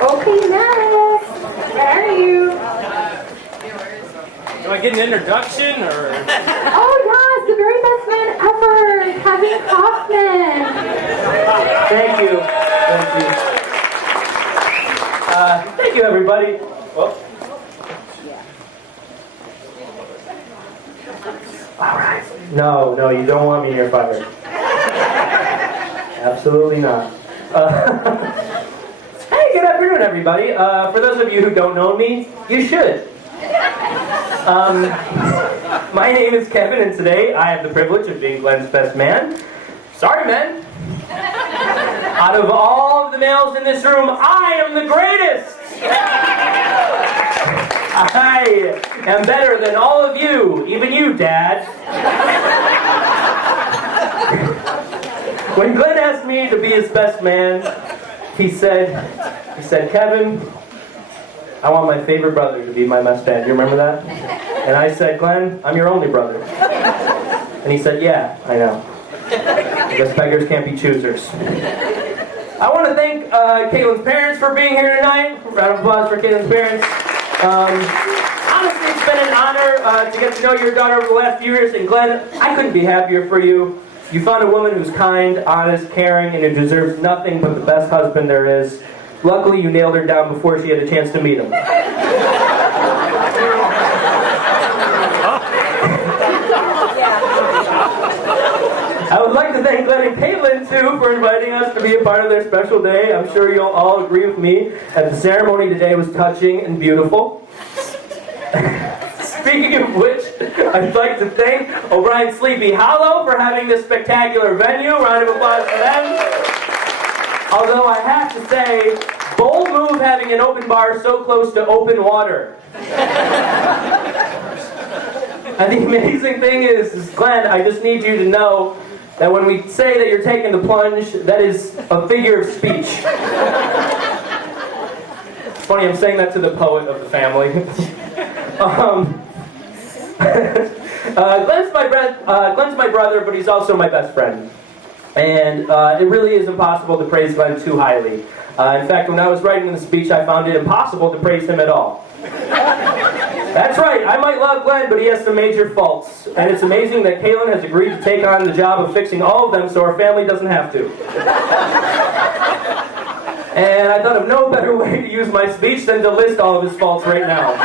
Okay, next. Where are you? Do I get an introduction or? Oh yes, the very best man ever, Kevin Kaufman. Thank you. Thank you, everybody. Well. All right. No, you don't want me near fire. Absolutely not. Hey, good afternoon, everybody. For those of you who don't know me, you should. My name is Kevin, and today I have the privilege of being Glenn's best man. Sorry, men. Out of all of the males in this room, I am the greatest! I am better than all of you, even you, Dad. When Glenn asked me to be his best man, he said, Kevin, I want my favorite brother to be my best man. Do you remember that? And I said, Glenn, I'm your only brother. And he said, yeah, I know. I guess beggars can't be choosers. I want to thank Caitlin's parents for being here tonight. Round of applause for Caitlin's parents. Honestly, it's been an honor to get to know your daughter over the last few years. And Glenn, I couldn't be happier for you. You found a woman who's kind, honest, caring, and who deserves nothing but the best husband there is. Luckily, you nailed her down before she had a chance to meet him. I would like to thank Glenn and Caitlin, too, for inviting us to be a part of their special day. I'm sure you'll all agree with me that the ceremony today was touching and beautiful. Speaking of which, I'd like to thank O'Brien Sleepy Hollow for having this spectacular venue. Round of applause for them. Although I have to say, bold move having an open bar so close to open water. And the amazing thing is, Glenn, I just need you to know that when we say that you're taking the plunge, that is a figure of speech. It's funny, I'm saying that to the poet of the family. Glenn's my brother, but he's also my best friend. And it really is impossible to praise Glenn too highly. In fact, when I was writing the speech, I found it impossible to praise him at all. That's right, I might love Glenn, but he has some major faults. And it's amazing that Caitlin has agreed to take on the job of fixing all of them so our family doesn't have to. And I thought of no better way to use my speech than to list all of his faults right now.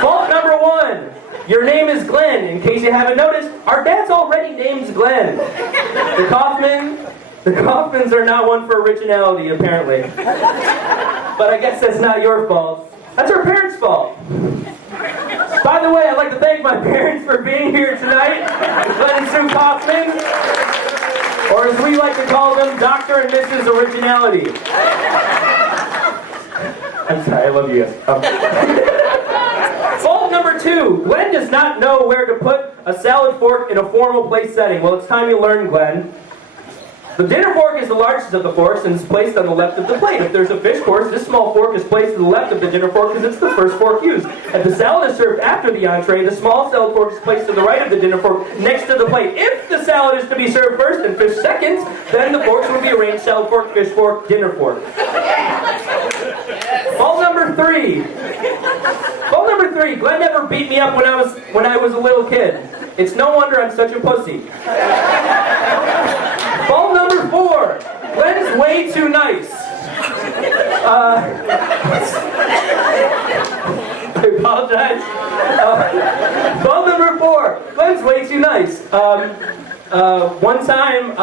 Fault number 1. Your name is Glenn. In case you haven't noticed, our dad's already named Glenn. The Kaufmans are not one for originality, apparently. But I guess that's not your fault. That's our parents' fault. By the way, I'd like to thank my parents for being here tonight. Glenn and Sue Kaufman. Or as we like to call them, Dr. and Mrs. Originality. I'm sorry, I love you guys. Fault number 2. Glenn does not know where to put a salad fork in a formal place setting. Well, it's time you learn, Glenn. The dinner fork is the largest of the forks and is placed on the left of the plate. If there's a fish course, this small fork is placed to the left of the dinner fork because it's the first fork used. If the salad is served after the entree, the small salad fork is placed to the right of the dinner fork next to the plate. If the salad is to be served first and fish second, then the forks will be arranged salad fork, fish fork, dinner fork. Fault number 3. Fault number 3. Glenn never beat me up when I was a little kid. It's no wonder I'm such a pussy. Fault number 4. Glenn's way too nice. I apologize. Fault number 4. Glenn's way too nice. One time,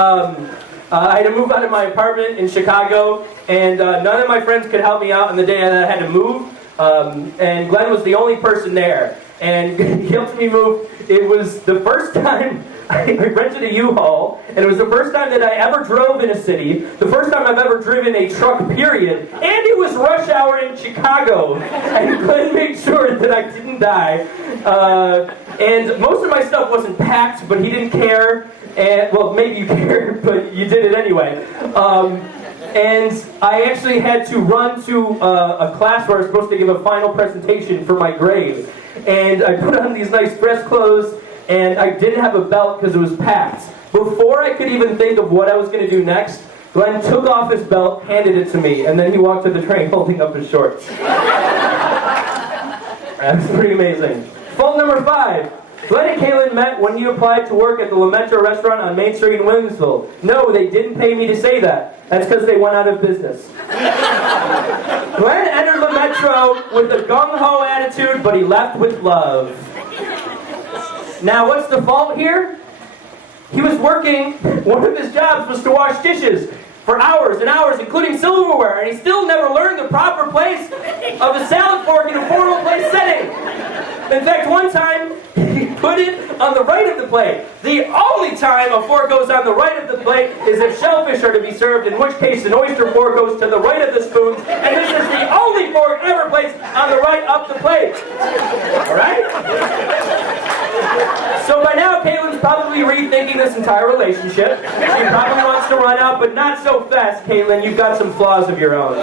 I had to move out of my apartment in Chicago, and none of my friends could help me out on the day that I had to move. And Glenn was the only person there. And he helped me move. It was the first time I rented a U-Haul, and it was the first time that I ever drove in a city, the first time I've ever driven a truck, period, and it was rush hour in Chicago, and Glenn made sure that I didn't die. And most of my stuff wasn't packed, but he didn't care, and, well, maybe you cared, but you did it anyway. And I actually had to run to a class where I was supposed to give a final presentation for my grade. And I put on these nice dress clothes, and I didn't have a belt because it was packed. Before I could even think of what I was going to do next, Glenn took off his belt, handed it to me, and then he walked to the train holding up his shorts. That's pretty amazing. Fault number 5. Glenn and Kaylin met when he applied to work at the La Metro restaurant on Main Street in Williamsville. No, they didn't pay me to say that. That's because they went out of business. Glenn entered La Metro with a gung-ho attitude, but he left with love. Now, what's the fault here? He was working, one of his jobs was to wash dishes for hours and hours, including silverware, and he still never learned the proper place of a salad fork in a formal place setting. In fact, one time, he put it on the right of the plate. The only time a fork goes on the right of the plate is if shellfish are to be served, in which case an oyster fork goes to the right of the spoons, and this is the only fork ever placed on the right of the plate. Alright? So by now, Kaylin's probably rethinking this entire relationship. She probably wants to run out, but not so fast, Kaylin. You've got some flaws of your own.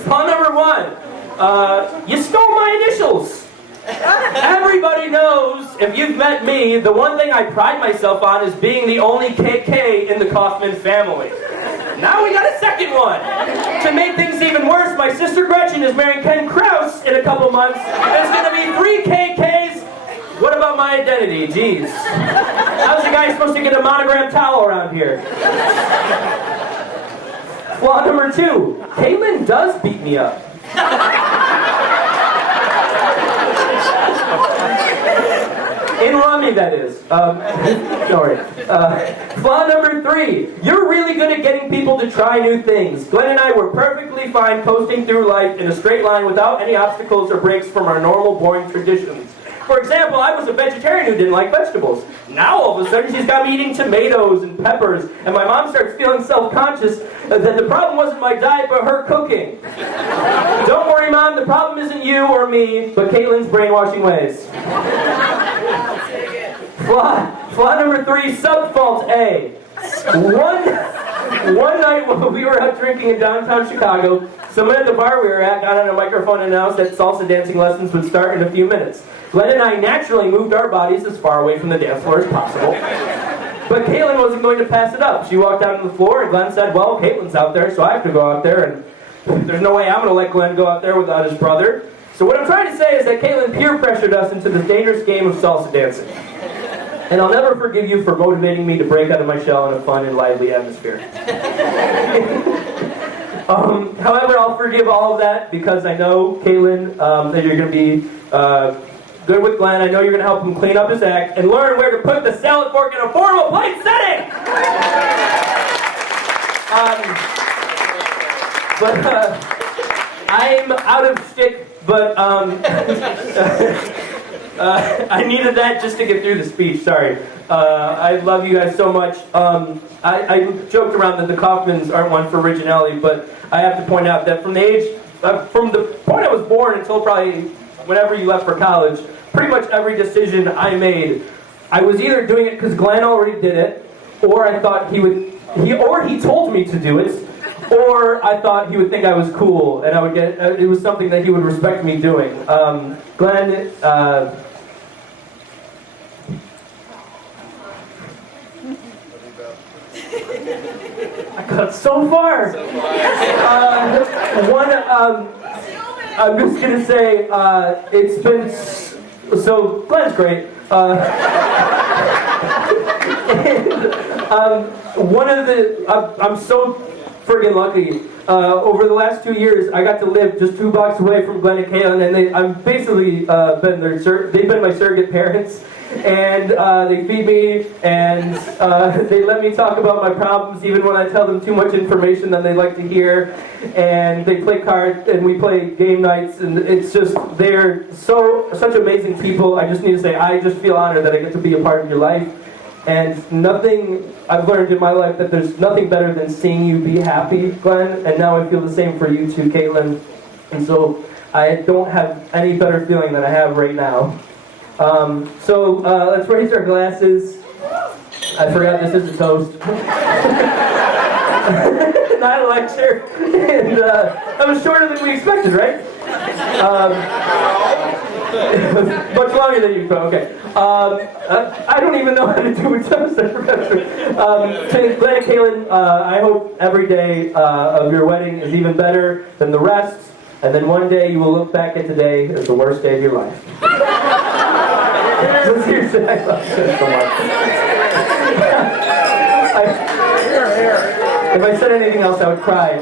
Flaw number 1. You stole my initials. Everybody knows, if you've met me, the one thing I pride myself on is being the only KK in the Kaufman family. Now we got a second one. To make things even worse, my sister Gretchen is marrying Ken Krause in a couple months. There's going to be 3 KKs. What about my identity? Jeez. How's the guy supposed to get a monogram towel around here? Flaw number 2. Kaylin does beat me up. In Rummy, that is. Sorry. Flaw number 3. You're really good at getting people to try new things. Glenn and I were perfectly fine coasting through life in a straight line without any obstacles or breaks from our normal, boring traditions. For example, I was a vegetarian who didn't like vegetables. Now all of a sudden she's got me eating tomatoes and peppers, and my mom starts feeling self-conscious that the problem wasn't my diet but her cooking. Don't worry, Mom, the problem isn't you or me, but Kaylin's brainwashing ways. Flaw number 3, sub-fault A. One night while we were out drinking in downtown Chicago, someone at the bar we were at got on a microphone and announced that salsa dancing lessons would start in a few minutes. Glenn and I naturally moved our bodies as far away from the dance floor as possible. But Kaylin wasn't going to pass it up. She walked out on the floor and Glenn said, well, Kaylin's out there, so I have to go out there, and there's no way I'm going to let Glenn go out there without his brother. So what I'm trying to say is that Kaylin peer pressured us into the dangerous game of salsa dancing. And I'll never forgive you for motivating me to break out of my shell in a fun and lively atmosphere. However, I'll forgive all of that because I know, Kaylin, that you're going to be good with Glenn. I know you're going to help him clean up his act and learn where to put the salad fork in a formal plate setting! I'm out of shtick, but I needed that just to get through the speech, sorry. I love you guys so much. I joked around that the Kaufmans aren't one for originality, but I have to point out that from the point I was born until probably whenever you left for college, pretty much every decision I made, I was either doing it because Glenn already did it, or I thought he told me to do it, or I thought he would think I was cool, and I would get, it was something that he would respect me doing. Glenn, I got so far. I'm just gonna say, it's been, so Glenn's great. I'm so friggin' lucky. Over the last 2 years, I got to live just 2 blocks away from Glenn and Kaylin, and I'm basically they've been my surrogate parents, and they feed me, and they let me talk about my problems even when I tell them too much information than they like to hear, and they play cards, and we play game nights, and it's just, they're such amazing people. I just need to say, I just feel honored that I get to be a part of your life. And nothing, I've learned in my life that there's nothing better than seeing you be happy, Glenn, and now I feel the same for you too, Caitlin. And so I don't have any better feeling than I have right now. So let's raise our glasses. I forgot this is a toast. Not a lecture. And that was shorter than we expected, right? Much longer than you thought. Okay. I don't even know how to do a toast. I forgot to. To Glenn and Kaylin, I hope every day of your wedding is even better than the rest, and then one day you will look back at today as the worst day of your life. So seriously, I love this so much. If I said anything else, I would cry.